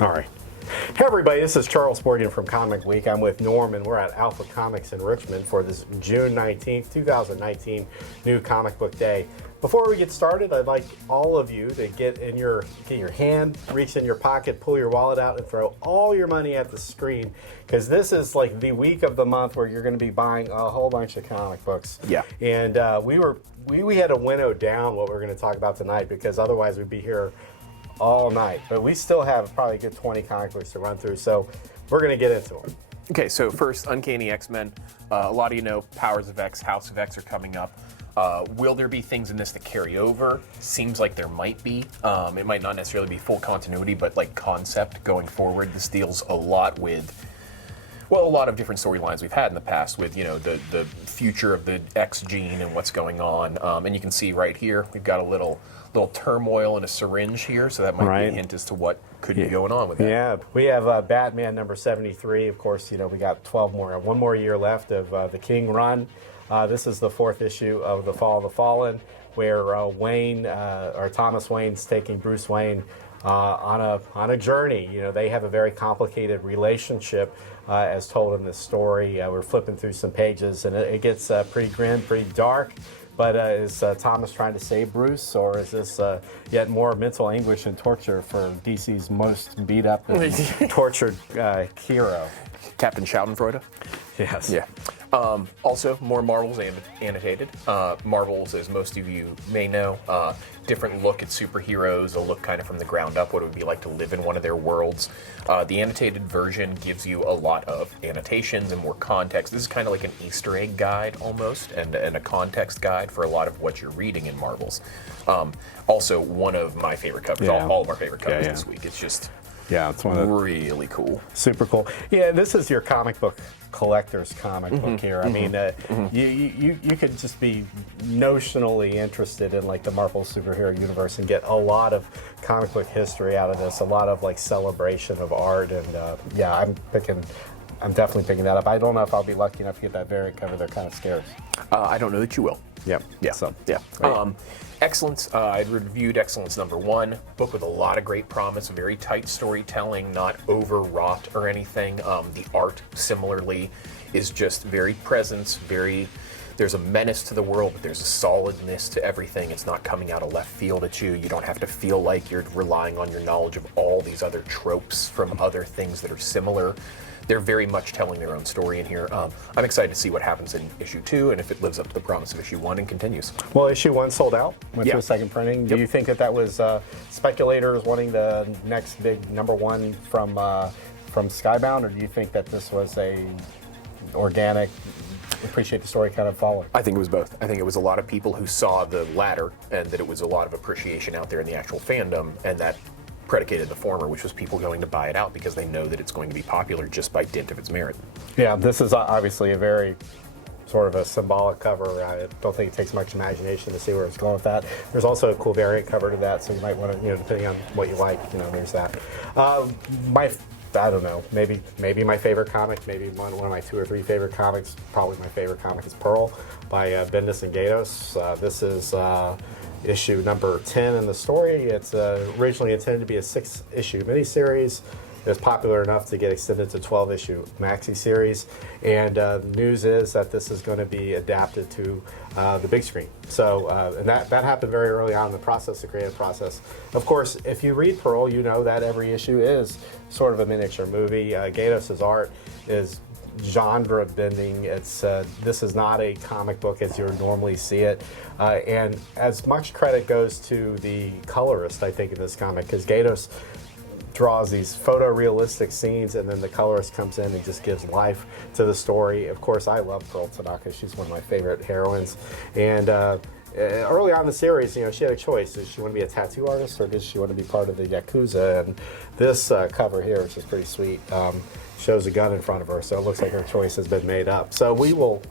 All right. Hey everybody, this is Charles Morgan from Comic Week. I'm with Norman. We're at Alpha Comics in Richmond for this June 19th, 2019 new comic book day. Before we get started, I'd like all of you to get your hand, reach in your pocket, pull your wallet out, and throw all your money at the screen, because this is like the week of the month where you're going to be buying a whole bunch of comic books. Yeah. And we had to winnow down what we're going to talk about tonight, because otherwise we'd be here all night. But we still have probably a good 20 comic books to run through, so we're going to get into them. Okay, so first, Uncanny X-Men. A lot of you know Powers of X, House of X are coming up. Will there be things in this that carry over? Seems like there might be. It might not necessarily be full continuity, but like concept going forward. This deals a lot with, well, a lot of different storylines we've had in the past with, you know, the future of the X gene and what's going on. And you can see right here, we've got a little turmoil in a syringe here, so that might be a hint as to what could be going on with that. Yeah, we have Batman number 73. Of course, you know, we got one more year left of the King run. This is the 4th issue of The Fall of the Fallen, where Thomas Wayne's taking Bruce Wayne on a journey. You know, they have a very complicated relationship as told in this story. We're flipping through some pages, and it gets pretty grim, pretty dark. But is Thomas trying to save Bruce, or is this yet more mental anguish and torture for DC's most beat up and tortured hero? Captain Schadenfreude? Yes. Yeah. Also, more Marvel's Annotated. Marvel's, as most of you may know, different look at superheroes, a look kind of from the ground up, what it would be like to live in one of their worlds. The annotated version gives you a lot of annotations and more context. This is kind of like an Easter egg guide almost, and a context guide for a lot of what you're reading in Marvel's. Also, one of my favorite covers, all of our favorite covers this week. It's just... yeah, it's one of the really cool. Super cool. Yeah, this is your comic book collector's comic book here. I mean, you could just be notionally interested in like the Marvel superhero universe and get a lot of comic book history out of this, a lot of like celebration of art, and yeah, I'm definitely picking that up. I don't know if I'll be lucky enough to get that variant cover. They're kind of scarce. I don't know that you will. Yep. Yeah. So, yeah. Excellence. I reviewed Excellence number 1. Book with a lot of great promise, very tight storytelling, not overwrought or anything. The art, similarly, is just very present, there's a menace to the world, but there's a solidness to everything. It's not coming out of left field at you. You don't have to feel like you're relying on your knowledge of all these other tropes from other things that are similar. They're very much telling their own story in here. I'm excited to see what happens in issue 2 and if it lives up to the promise of issue 1 and continues. Well, issue 1 sold out, went to a second printing. Do you think that was speculators wanting the next big number 1 from Skybound, or do you think that this was a organic, appreciate the story kind of follow? I think it was both. I think it was a lot of people who saw the latter, and that it was a lot of appreciation out there in the actual fandom, and that predicated the former, which was people going to buy it out because they know that it's going to be popular just by dint of its merit. Yeah, this is obviously a very sort of a symbolic cover. I don't think it takes much imagination to see where it's going with that. There's also a cool variant cover to that, so you might want to, you know, depending on what you like, you know, there's that. I don't know, maybe my favorite comic, maybe one of my 2 or 3 favorite comics, probably my favorite comic is Pearl by Bendis and Gaydos. This is issue number 10 in the story. It's originally intended to be a 6-issue miniseries. It was popular enough to get extended to 12-issue maxi series, and the news is that this is going to be adapted to the big screen. So, and that happened very early on in the process, the creative process. Of course, if you read Pearl, you know that every issue is sort of a miniature movie. Gaydos' art is genre bending. This is not a comic book as you normally see it, and as much credit goes to the colorist, I think, in this comic, because Gaydos draws these photorealistic scenes, and then the colorist comes in and just gives life to the story. Of course, I love Pearl Tanaka. She's one of my favorite heroines, and early on in the series, you know, she had a choice. Does she want to be a tattoo artist, or does she want to be part of the Yakuza? And this cover here, which is pretty sweet, shows a gun in front of her, so it looks like her choice has been made up. So we will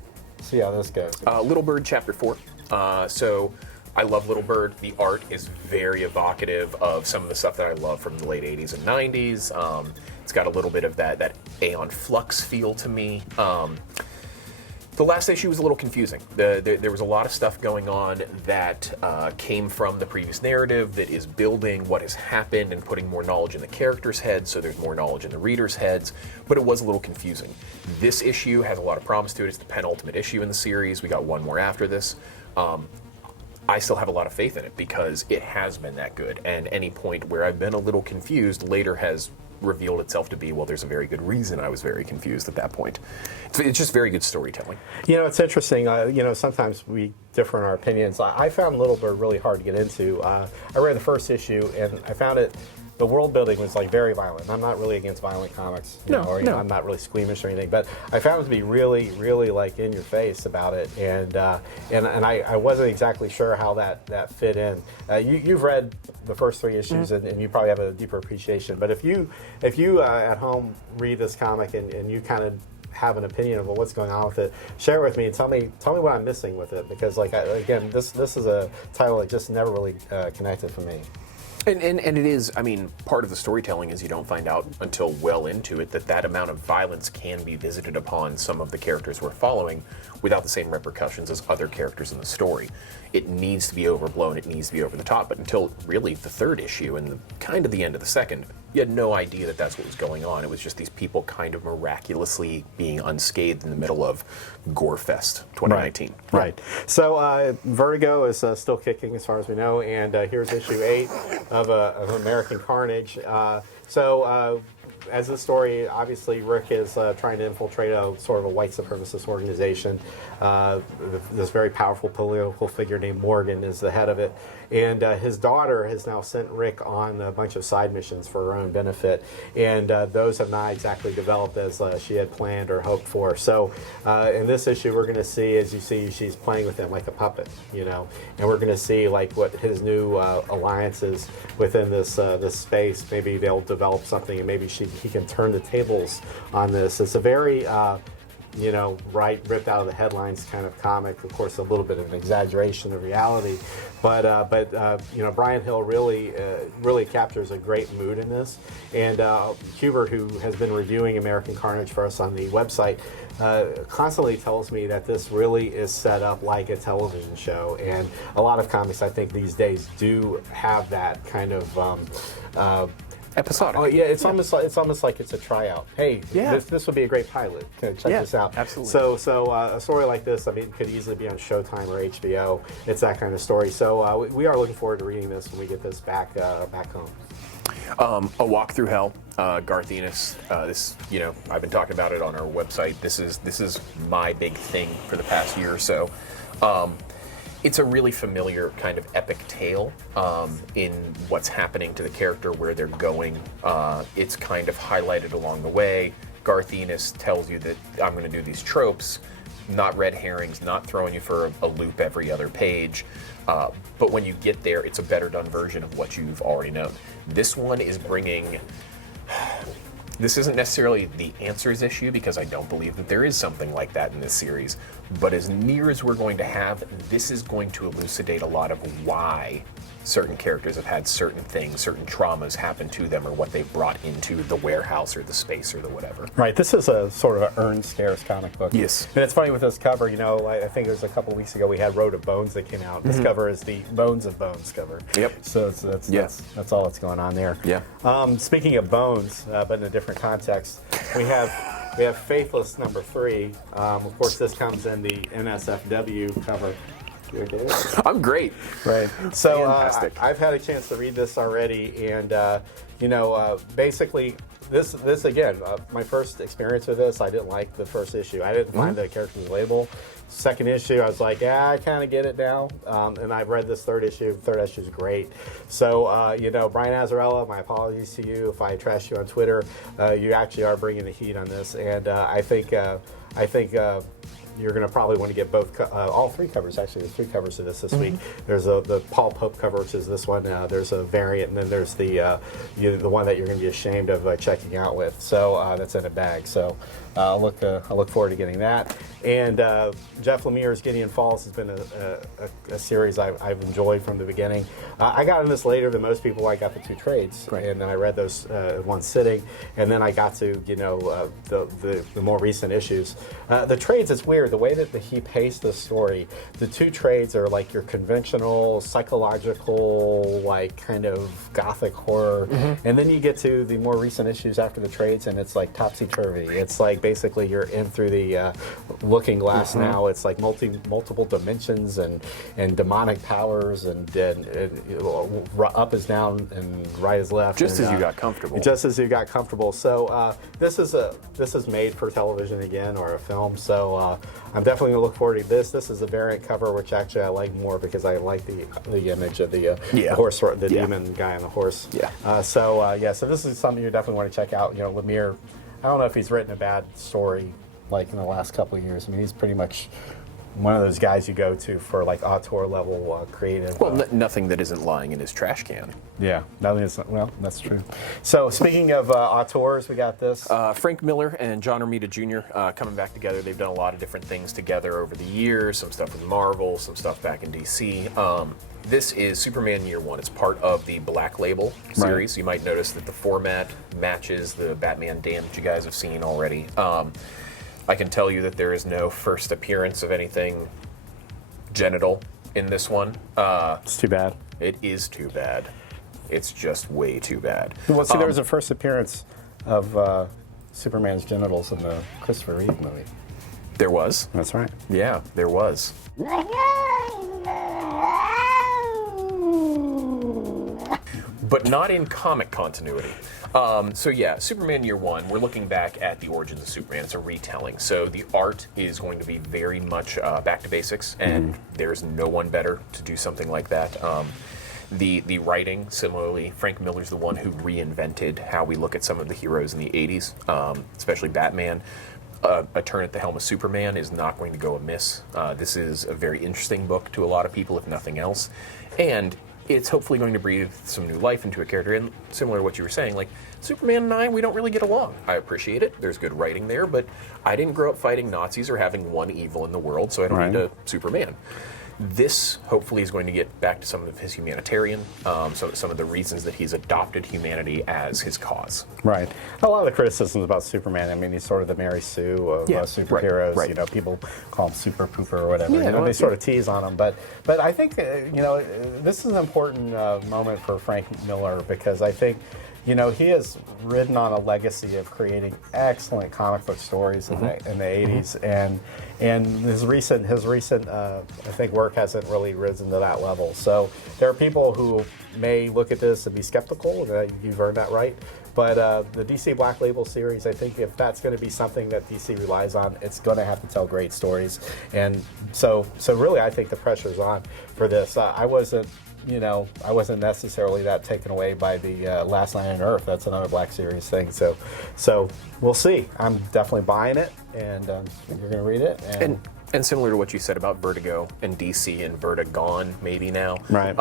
see how this goes. Little Bird Chapter 4. So I love Little Bird. The art is very evocative of some of the stuff that I love from the late 80s and 90s. It's got a little bit of that Aeon Flux feel to me. The last issue was a little confusing. There was a lot of stuff going on that came from the previous narrative that is building what has happened and putting more knowledge in the characters' heads, so there's more knowledge in the readers' heads, but it was a little confusing. This issue has a lot of promise to it. It's the penultimate issue in the series. We got one more after this. I still have a lot of faith in it because it has been that good, and any point where I've been a little confused later has revealed itself to be, well, there's a very good reason I was very confused at that point. It's just very good storytelling. You know, it's interesting. Sometimes we differ in our opinions. I found Little Bird really hard to get into. I read the first issue, and I found it. The world building was like very violent. I'm not really against violent comics, No. I'm not really squeamish or anything, but I found it to be really, really like in your face about it, and I wasn't exactly sure how that fit in. You've read the first 3 issues, and you probably have a deeper appreciation. But if you at home read this comic and you kind of have an opinion of what's going on with it, share it with me and tell me what I'm missing with it, because this is a title that just never really connected for me. And it is, I mean, part of the storytelling is you don't find out until well into it that amount of violence can be visited upon some of the characters we're following without the same repercussions as other characters in the story. It needs to be overblown, it needs to be over the top, but until really the 3rd issue and kind of the end of the 2nd, you had no idea that that's what was going on. It was just these people kind of miraculously being unscathed in the middle of Gorefest 2019. Right. So Vertigo is still kicking as far as we know, and here's issue 8 of American Carnage. As the story, obviously, Rick is trying to infiltrate a sort of a white supremacist organization. This very powerful political figure named Morgan is the head of it. And his daughter has now sent Rick on a bunch of side missions for her own benefit. And those have not exactly developed as she had planned or hoped for. So in this issue, we're going to see, as you see, she's playing with him like a puppet, And we're going to see like what his new alliances within this space. Maybe they'll develop something, and maybe he can turn the tables on this. It's a very ripped out of the headlines kind of comic. Of course, a little bit of an exaggeration of reality, but Brian Hill really captures a great mood in this. And Hubert, who has been reviewing American Carnage for us on the website, constantly tells me that this really is set up like a television show. And a lot of comics, I think, these days do have that kind of episodic. Oh yeah, it's almost like it's a tryout. Hey, this would be a great pilot. Check this out. Absolutely. So a story like this, I mean, it could easily be on Showtime or HBO. It's that kind of story. So we are looking forward to reading this when we get this back home. A Walk Through Hell, Garth Ennis. I've been talking about it on our website. This is my big thing for the past year or so. It's a really familiar kind of epic tale in what's happening to the character, where they're going. It's kind of highlighted along the way. Garth Ennis tells you that I'm going to do these tropes, not red herrings, not throwing you for a loop every other page. But when you get there, it's a better done version of what you've already known. This one is bringing... This isn't necessarily the answers issue, because I don't believe that there is something like that in this series. But as near as we're going to have, this is going to elucidate a lot of why certain characters have had certain things, certain traumas happen to them, or what they've brought into the warehouse or the space or the whatever. Right. This is a sort of an earned scarce comic book. Yes. And it's funny with this cover, I think it was a couple weeks ago we had Road of Bones that came out. This cover is the Bones of Bones cover. Yep. So that's all that's going on there. Yeah. Speaking of bones, but in a different context, we have Faithless number 3. Of course, this comes in the NSFW cover. I'm great. Right. So Fantastic. I've had a chance to read this already, and basically this again, my first experience with this, I didn't like the first issue. I didn't find the characters relatable. Second issue, I was like, I kind of get it now. And I've read this third issue. Third issue is great. So, Brian Azzarello, my apologies to you if I trash you on Twitter. You actually are bringing the heat on this, and I think you're going to probably want to get all 3 covers. Actually, there's 3 covers of this week. There's the Paul Pope cover, which is this one. There's a variant, and then there's the one that you're going to be ashamed of checking out with. So that's in a bag. So I'll look forward to getting that. And Jeff Lemire's Gideon Falls has been a series I've enjoyed from the beginning. I got in this later than most people. I got the 2 trades, right. And then I read those in one sitting, and then I got to the more recent issues. The trades, it's weird. weird. The way that he paced the story, the two trades are like your conventional psychological, like kind of gothic horror, and then you get to the more recent issues after the trades, and it's like topsy-turvy. It's like basically you're in through the looking glass now. It's like multiple dimensions and demonic powers, and up is down and right is left. Just as you got comfortable. Just as you got comfortable. So this is made for television again, or a film. So I'm definitely going to look forward to this. This is a variant cover, which actually I like more because I like the image of the horse, the demon guy on the horse. Yeah. So this is something you definitely want to check out. You know, Lemire, I don't know if he's written a bad story like in the last couple of years. I mean, he's pretty much one of those guys you go to for like auteur level creative. Well, nothing that isn't lying in his trash can. Yeah, nothing is. Well, that's true. So speaking of auteurs, we got this. Frank Miller and John Romita Jr. Coming back together. They've done a lot of different things together over the years. Some stuff with Marvel, some stuff back in DC. This is Superman Year One. It's part of the Black Label series. Right. You might notice that the format matches the Batman Damned that you guys have seen already. I can tell you that there is no first appearance of anything genital in this one. It's too bad. It is too bad. It's just way too bad. Well, see, there was a first appearance of Superman's genitals in the Christopher Reeve movie. There was? That's right. Yeah, there was. But not in comic continuity. Superman Year One, we're looking back at the origins of Superman. It's a retelling. So the art is going to be very much back to basics, and there's no one better to do something like that. The writing, similarly, Frank Miller's the one who reinvented how we look at some of the heroes in the 80s, especially Batman. A Turn at the Helm of Superman is not going to go amiss. This is a very interesting book to a lot of people, if nothing else. And it's hopefully going to breathe some new life into a character. And similar to what you were saying, like, Superman and I, we don't really get along. I appreciate it. There's good writing there, but I didn't grow up fighting Nazis or having one evil in the world, so I don't need a Superman. This, hopefully, is going to get back to some of his humanitarian, some of the reasons that he's adopted humanity as his cause. Right. A lot of the criticisms about Superman, I mean, he's sort of the Mary Sue of superheroes. Right. You know, people call him Super Pooper or whatever. Yeah, they sort of tease on him. But I think, this is an important moment for Frank Miller, because I think, he has ridden on a legacy of creating excellent comic book stories in the 80s, and his recent I think work hasn't really risen to that level. So there are people who may look at this and be skeptical. You've earned that right. But the DC Black Label series, I think if that's going to be something that DC relies on, it's going to have to tell great stories. And so really, I think the pressure's on for this. I wasn't necessarily that taken away by the Last Night on Earth. That's another Black Series thing. So we'll see. I'm definitely buying it, and you're going to read it. And similar to what you said about Vertigo and DC and Vertigon maybe now, right?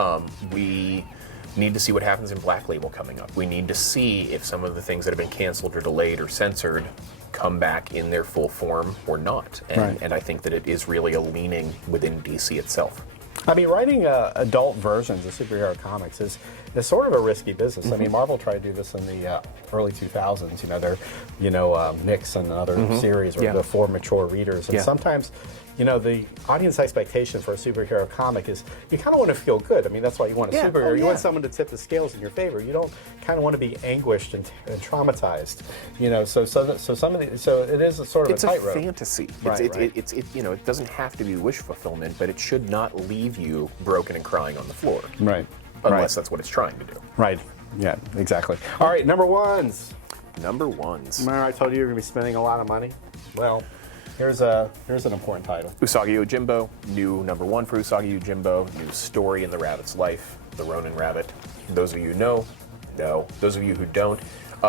We need to see what happens in Black Label coming up. We need to see if some of the things that have been canceled or delayed or censored come back in their full form or not. And I think that it is really a leaning within DC itself. I mean, writing adult versions of superhero comics is sort of a risky business. I mean, Marvel tried to do this in the early 2000s. Mix and other series were for mature readers. And sometimes, the audience expectation for a superhero comic is you kind of want to feel good. I mean, that's why you want a superhero. You want someone to tip the scales in your favor. You don't kind of want to be anguished and traumatized. So it is a sort of it's a tightrope. It's a fantasy. Right. It doesn't have to be wish fulfillment, but it should not leave you broken and crying on the floor. Right. Unless that's what it's trying to do. Right. Yeah, exactly. All right, number ones. Remember I told you you're going to be spending a lot of money? Well, here's an important title. Usagi Yojimbo, new number one for Usagi Yojimbo, new story in the rabbit's life, the Ronin rabbit. Those of you who know. Those of you who don't,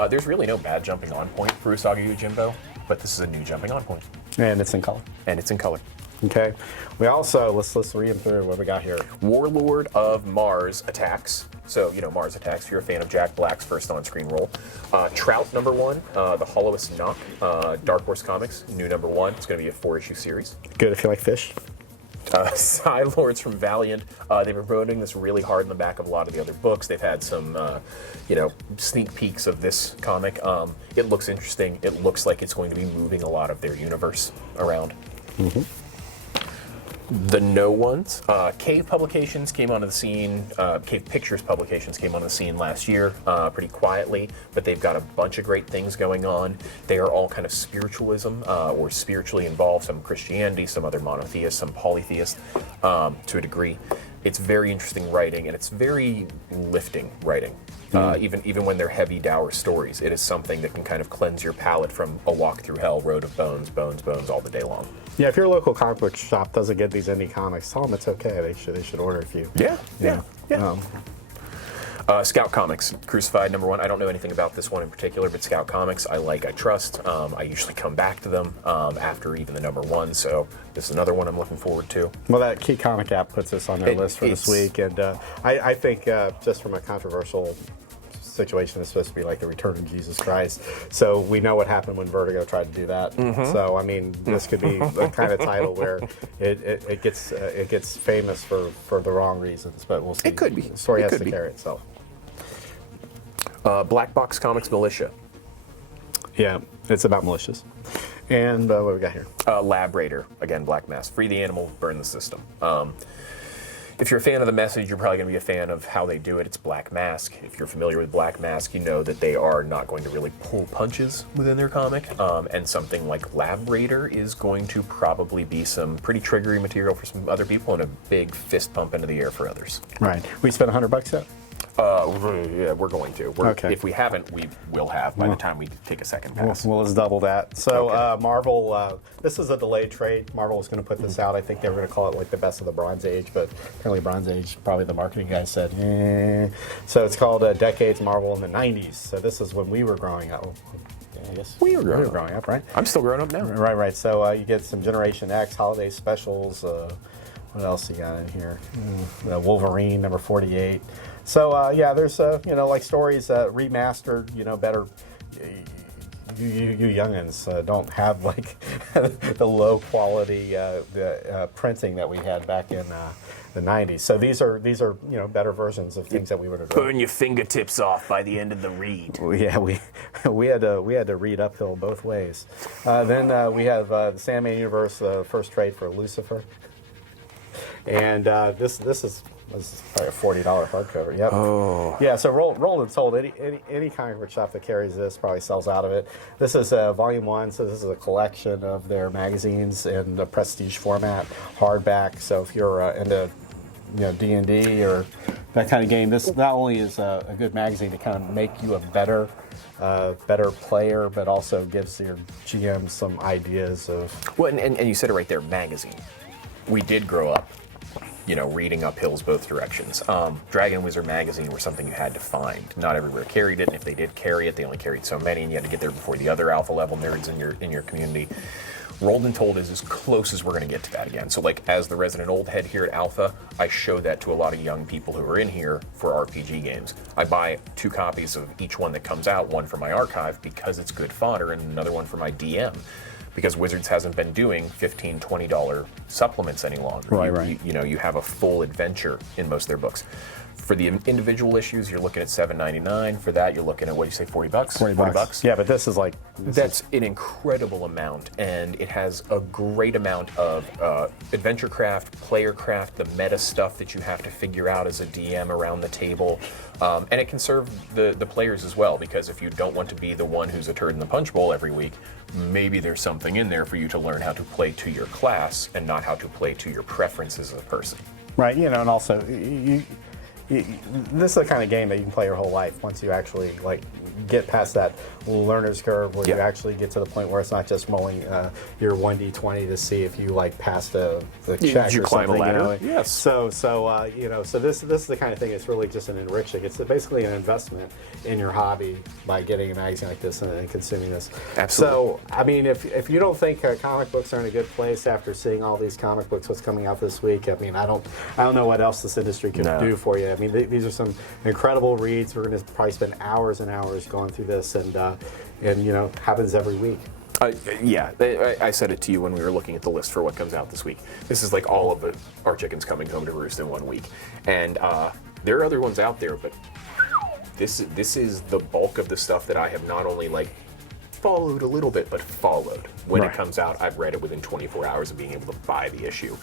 there's really no bad jumping on point for Usagi Yojimbo, but this is a new jumping on point. And it's in color. Okay. We also, let's read them through what we got here. Warlord of Mars attacks. So, Mars attacks. If you're a fan of Jack Black's first on-screen role. Trout, number one. The Hollowest Knock. Dark Horse Comics, new number one. It's going to be a 4-issue series. Good if you like fish. Psy Lords from Valiant. They've been promoting this really hard in the back of a lot of the other books. They've had some, sneak peeks of this comic. It looks interesting. It looks like it's going to be moving a lot of their universe around. The no ones. Cave Publications came onto the scene. Cave Pictures Publications came onto the scene last year, pretty quietly, but they've got a bunch of great things going on. They are all kind of spiritualism or spiritually involved. Some Christianity, some other monotheists, some polytheists, to a degree. It's very interesting writing, and it's very lifting writing. Even when they're heavy, dour stories, it is something that can kind of cleanse your palate from a walk through hell, road of bones, bones, bones all the day long. Yeah, if your local comic book shop doesn't get these indie comics, tell them it's okay. They should order a few. Yeah. Scout Comics, Crucified #1. I don't know anything about this one in particular, but Scout Comics I trust. I usually come back to them after even the #1, so this is another one I'm looking forward to. Well, that Key Comic app puts us on their list for this week, and I think just from a controversial situation, it's supposed to be like the return of Jesus Christ. So we know what happened when Vertigo tried to do that. So I mean, this could be the kind of title where it gets famous for the wrong reasons, but we'll see. It could be. The story It has could to be. carry itself. Black Box Comics Militia. Yeah, it's about militias. And what do we got here? Lab Raider, again, Black Mass. Free the animal, burn the system. If you're a fan of the message, you're probably going to be a fan of how they do it. It's Black Mask. If you're familiar with Black Mask, you know that they are not going to really pull punches within their comic. And something like Lab Raider is going to probably be some pretty triggery material for some other people and a big fist pump into the air for others. Right. We spent $100 yet? Yeah, we're going to. Okay. If we haven't, we will have by the time we take a second pass. Well, let's double that. So Okay. Marvel, this is a delayed trade. Marvel was going to put this out. I think they were going to call it like the best of the Bronze Age, but apparently Bronze Age, probably the marketing guy said, eh. So it's called Decades Marvel in the 90s. So this is when we were growing up. Yeah, I guess We were growing up, right? I'm still growing up now. Right. So you get some Generation X holiday specials. What else you got in here? Wolverine #48. So yeah, there's like stories remastered, better. You youngins don't have like the low quality printing that we had back in the 90s. So these are better versions of things that we would have done. Burn your fingertips off by the end of the read. Well, yeah, we had to read uphill both ways. Then we have the Sandman Universe first trade for Lucifer, and this is probably a $40 hardcover. Yep. Oh. Yeah. So rolled and sold. Any comic book shop that carries this probably sells out of it. This is volume 1. So this is a collection of their magazines in the prestige format, hardback. So if you're into D&D or that kind of game, this not only is a good magazine to kind of make you a better player, but also gives your GM some ideas of. Well, and you said it right there, magazine. We did grow up, reading up hills both directions. Dragon Wizard magazine were something you had to find. Not everywhere carried it, and if they did carry it, they only carried so many, and you had to get there before the other alpha level nerds in your community. Rolled and Told is as close as we're going to get to that again. So, like, as the resident old head here at Alpha, I show that to a lot of young people who are in here for RPG games. I buy 2 copies of each one that comes out, one for my archive because it's good fodder, and another one for my DM. Because Wizards hasn't been doing $15, $20 supplements any longer. Right. You have a full adventure in most of their books. For the individual issues, you're looking at $7.99. For that, you're looking at, what do you say, $40? $40. Yeah, but this is like... That's an incredible amount, and it has a great amount of adventure craft, player craft, the meta stuff that you have to figure out as a DM around the table. And it can serve the players as well, because if you don't want to be the one who's a turd in the punch bowl every week, maybe there's something in there for you to learn how to play to your class and not how to play to your preferences as a person. Right, and also... this is the kind of game that you can play your whole life once you actually get past that learner's curve where you actually get to the point where it's not just rolling your 1d20 to see if you pass the check. Did you or climb a something, ladder? Yes. So this is the kind of thing that's really just an enriching. It's basically an investment in your hobby by getting a magazine like this and consuming this. Absolutely. So I mean, if you don't think comic books are in a good place after seeing all these comic books, what's coming out this week? I mean, I don't know what else this industry can do for you. I mean, these are some incredible reads. We're going to probably spend hours and hours going through this, and happens every week. I said it to you when we were looking at the list for what comes out this week. This is like all of our chickens coming home to roost in 1 week, and there are other ones out there, but this is the bulk of the stuff that I have not only followed a little bit, but followed. When Right. it comes out, I've read it within 24 hours of being able to buy the issue.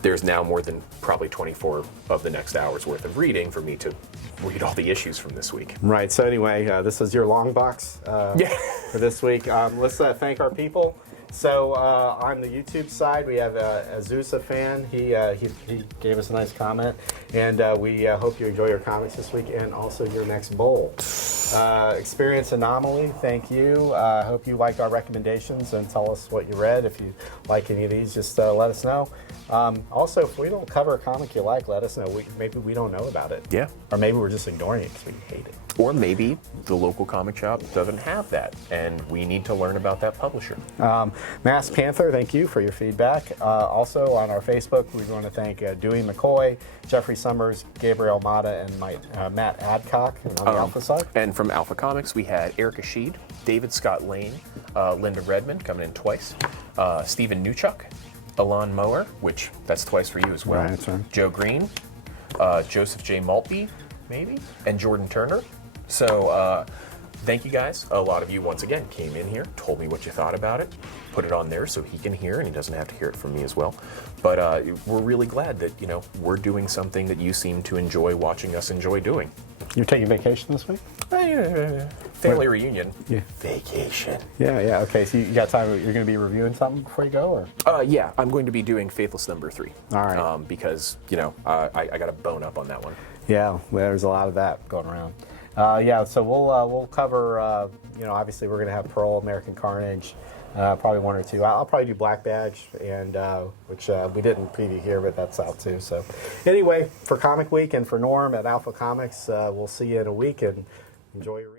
There's now more than probably 24 of the next hour's worth of reading for me to read all the issues from this week. Right. So anyway, this is your long box for this week. Let's thank our people. So on the YouTube side, we have a Azusa fan. He gave us a nice comment, and we hope you enjoy your comics this week and also your next bowl. Experience Anomaly, thank you. I hope you liked our recommendations and tell us what you read. If you like any of these, just let us know. Also, if we don't cover a comic you like, let us know. Maybe we don't know about it. Yeah. Or maybe we're just ignoring it because we hate it. Or maybe the local comic shop doesn't have that, and we need to learn about that publisher. Mass Panther, thank you for your feedback. Also on our Facebook, we want to thank Dewey McCoy, Jeffrey Summers, Gabriel Mata, and Matt Adcock on the Alpha side. And from Alpha Comics, we had Erica Sheed, David Scott Lane, Linda Redmond coming in twice, Stephen Newchuck, Alon Mower, which that's twice for you as well, Right, that's right. Joe Green, Joseph J. Maltby, maybe, and Jordan Turner. So thank you guys. A lot of you, once again, came in here, told me what you thought about it, put it on there so he can hear, and he doesn't have to hear it from me as well. But we're really glad that, we're doing something that you seem to enjoy watching us enjoy doing. You're taking vacation this week? Family reunion. Yeah. Vacation. Yeah. Okay, so you got time. You're going to be reviewing something before you go, or? Yeah, I'm going to be doing Faithless number 3. All right. Because, I got a bone up on that one. Yeah, well, there's a lot of that going around. So we'll cover. Obviously we're going to have Pearl, American Carnage, probably one or two. I'll probably do Black Badge, and which we didn't preview here, but that's out too. So anyway, for Comic Week and for Norm at Alpha Comics, we'll see you in a week and enjoy your.